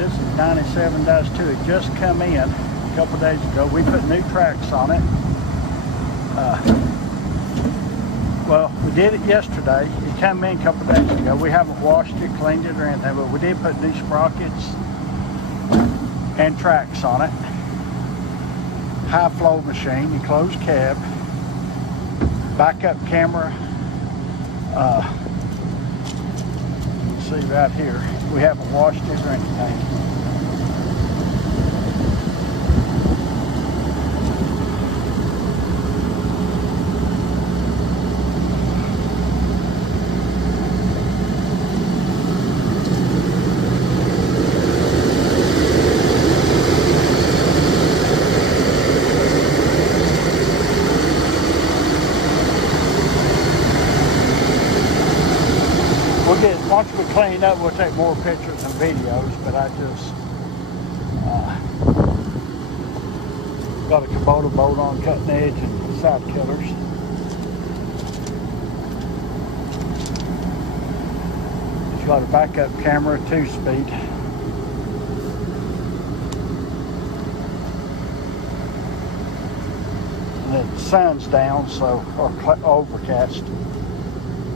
This is 97-2. It just come in a couple days ago. We put new tracks on it. Well, we did it yesterday. It came in a couple days ago. We haven't washed it, cleaned it, or anything, but we did put new sprockets and tracks on it. High flow machine, enclosed cab, backup camera. See right here, we haven't washed it or anything. Once we clean up, we'll take more pictures and videos, but I just got a Kubota bolt on, cutting edge and side killers. It's got a backup camera, 2-speed. And the sun's down, so, or overcast.